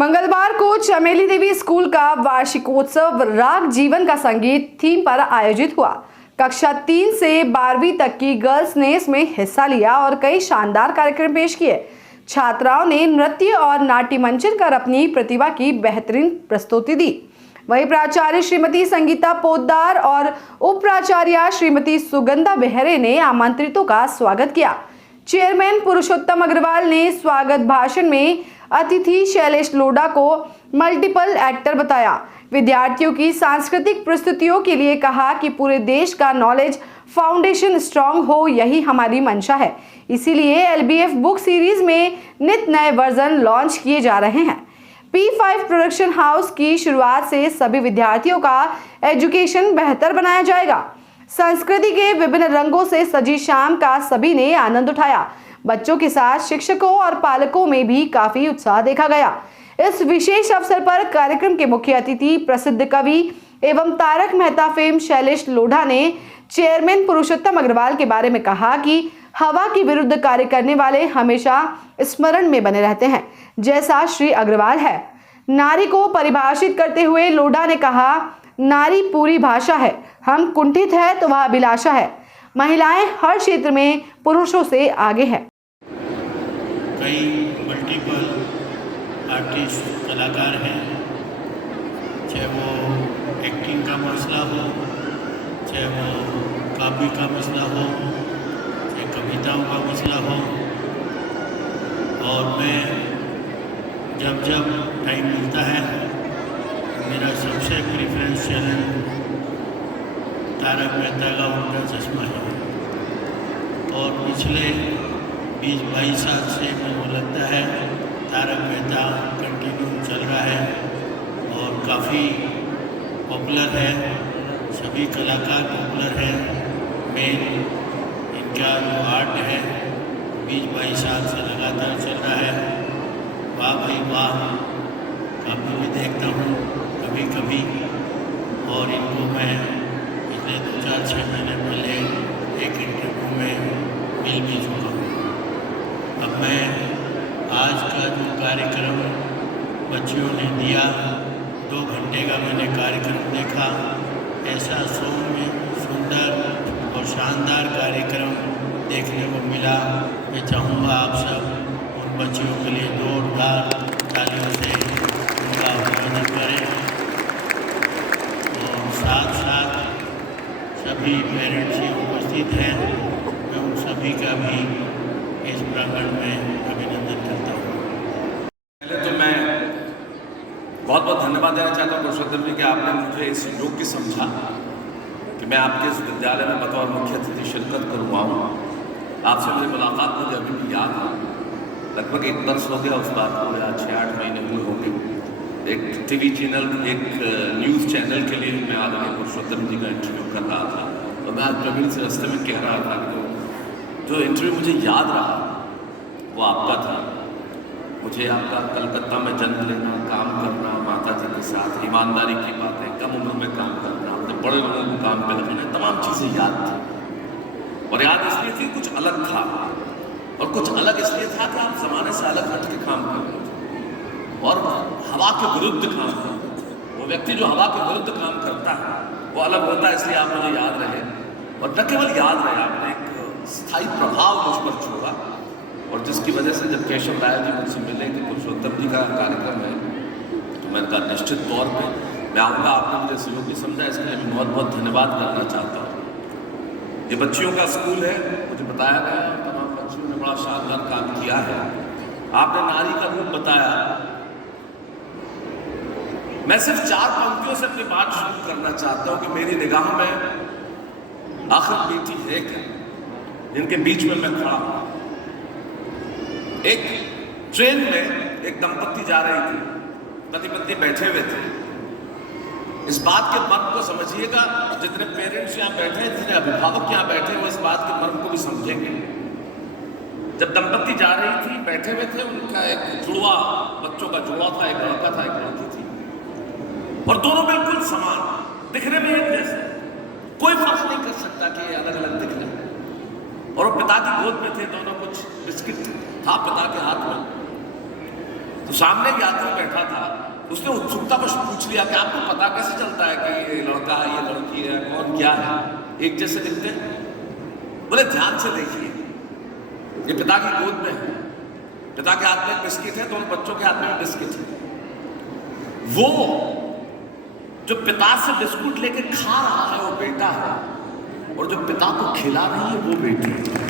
मंगलवार को चमेली देवी स्कूल का वार्षिकोत्सव राग जीवन का संगीत थीम पर आयोजित हुआ। कक्षा 3 से 12वीं तक की गर्ल्स ने इसमें हिस्सा लिया और कई शानदार कार्यक्रम पेश किए। छात्राओं ने नृत्य और नाट्य मंचन कर अपनी प्रतिभा की बेहतरीन प्रस्तुति दी। वहीं प्राचार्य श्रीमती संगीता पोद्दार और उप प्राचार्य श्रीमती सुगंधा बेहरे ने आमंत्रितों का स्वागत किया। चेयरमैन पुरुषोत्तम अग्रवाल ने स्वागत भाषण में अतिथि शैलेश लोढ़ा को मल्टीपल एक्टर बताया। विद्यार्थियों की सांस्कृतिक प्रस्तुतियों के लिए कहा कि पूरे देश का नॉलेज फाउंडेशन स्ट्रांग हो, यही हमारी मंशा है। इसीलिए LBF बुक सीरीज में नित नए वर्जन लॉन्च किए जा रहे हैं। P5 प्रोडक्शन हाउस की शुरुआत से सभी विद्यार्थियों का एजुकेशन बेहतर बनाया जाएगा। संस्कृति के विभिन्न रंगों से सजी शाम का सभी ने आनंद उठाया। बच्चों के साथ शिक्षकों और पालकों में भी काफी उत्साह देखा गया। इस विशेष अवसर पर कार्यक्रम के मुख्य अतिथि प्रसिद्ध कवि एवं तारक मेहता फेम शैलेश लोढ़ा ने चेयरमैन पुरुषोत्तम अग्रवाल के बारे में कहा कि हवा के विरुद्ध कार्य करने वाले हमेशा स्मरण में बने रहते हैं, जैसा श्री अग्रवाल है। नारी को परिभाषित करते हुए लोढ़ा ने कहा, नारी पूरी भाषा है, हम कुंठित है तो वह अभिलाषा है। महिलाएं हर क्षेत्र में पुरुषों से आगे है। कई मल्टीपल आर्टिस्ट कलाकार हैं, चाहे वो एक्टिंग का मसला हो, चाहे वो काव्य का मसला हो, चाहे कविताओं का मसला हो। और मैं जब टाइम मिलता है मेरा सबसे प्रेफरेंस चैनल तारक मेहता का उल्टा चश्मा है। और पिछले 20-22 साल से मुझे लगता है तारक मेहता कंटिन्यू चल रहा है और काफ़ी पॉपुलर है। सभी कलाकार पॉपुलर हैं। मेन इनका जो आर्ट है 20-22 साल से लगातार चल रहा है। वाह भाई वाह, काफ़ी भी देखता हूँ कभी कभी। और इनको मैं पिछले 2-4-6 महीने पहले एक इंटरव्यू में मिल भी चुका हूँ। अब मैं आज का जो कार्यक्रम बच्चियों ने दिया, 2 घंटे का मैंने कार्यक्रम देखा। ऐसा सौम्य, सुंदर और शानदार कार्यक्रम देखने को मिला। मैं चाहूँगा आप सब उन बच्चियों के लिए जोरदार तालियों से उनका अभिनंदन करें। और साथ साथ सभी पेरेंट्स ही उपस्थित हैं, मैं उन सभी का भी इस प्रांगण में अभिनंदन करता हूँ। पहले तो मैं बहुत बहुत धन्यवाद देना चाहता हूँ पुरुषोत्तम जी कि आपने मुझे इस योग्य समझा कि मैं आपके इस विद्यालय में बतौर मुख्य अतिथि शिरकत करवाऊँ। आपसे मेरी मुलाकात मुझे अभी भी याद है। लगभग 1 वर्ष हो गया उस बात को, या 6-8 महीने हुए होंगे। एक TV चैनल, एक न्यूज़ चैनल के लिए मैं आदरणीय पुरुषोत्तम जी का इंटरव्यू कर रहा था। तो मैं आज प्रवीण से रास्ते में कह रहा था कि जो इंटरव्यू मुझे याद रहा वो आपका था। मुझे आपका कलकत्ता में जन्म लेना, काम करना माता जी के साथ, ईमानदारी की बातें, कम उम्र में काम करना, अपने बड़े लोगों को काम पे लगाना, तमाम चीज़ें याद थी। और याद इसलिए थी कुछ अलग था, और कुछ अलग इसलिए था कि आप ज़माने से अलग हट के काम कर रहे थे और हवा के विरुद्ध काम कर रहे थे। वो व्यक्ति जो हवा के विरुद्ध काम करता है वो अलग होता है, इसलिए आप मुझे याद रहे। और न केवल याद रहे, आपने एक स्थायी प्रभाव मुझ पर छोड़ा। और जिसकी वजह से जब केशव राय जी मुझसे मिले कि पुरुषोत्तम जी का कार्यक्रम है, तो मैंने कहा निश्चित तौर पे मैं आऊँगा। आपने मुझे सहयोगी समझा, इसके लिए मैं बहुत बहुत धन्यवाद करना चाहता हूँ। ये बच्चियों का स्कूल है, मुझे बताया गया, तमाम बच्चियों ने बड़ा शानदार काम किया है। आपने नारी का रूप बताया। मैं सिर्फ 4 पंक्तियों से अपनी बात शुरू करना चाहता हूँ कि मेरी निगाह में आखिर बेटी है क्या, जिनके बीच में मैं खड़ा हूँ। एक ट्रेन में एक दंपत्ति जा रही थी, पति पत्नी बैठे हुए थे। इस बात के मर्म को समझिएगा, जितने पेरेंट्स यहाँ बैठे हैं, जितने अभिभावक यहाँ बैठे हैं, वो इस बात के मर्म को भी समझेंगे। जब दंपत्ति जा रही थी, बैठे हुए थे, उनका एक जुड़वा, बच्चों का जुड़वा था, एक लड़का था, एक लड़की थी, और दोनों बिल्कुल समान, दिखने में एक जैसे, कोई फर्क नहीं कर सकता कि ये अलग अलग दिख रहे। और वो पिता की गोद में थे दोनों, कुछ बिस्किट था पिता के हाथ में। तो सामने एक यात्री बैठा था, उसने उत्सुकतावश पूछ लिया कि आपको पता कैसे चलता है कि ये लड़का है, ये लड़की है, कौन क्या है, एक जैसे दिखते हैं? बोले ध्यान से देखिए, ये पिता की गोद में है, पिता के हाथ में बिस्किट है, दोनों बच्चों के हाथ में बिस्किट है। वो जो पिता से बिस्कुट लेके खा रहा है वो बेटा है, और जो पिता को खिला रही है वो बेटी है।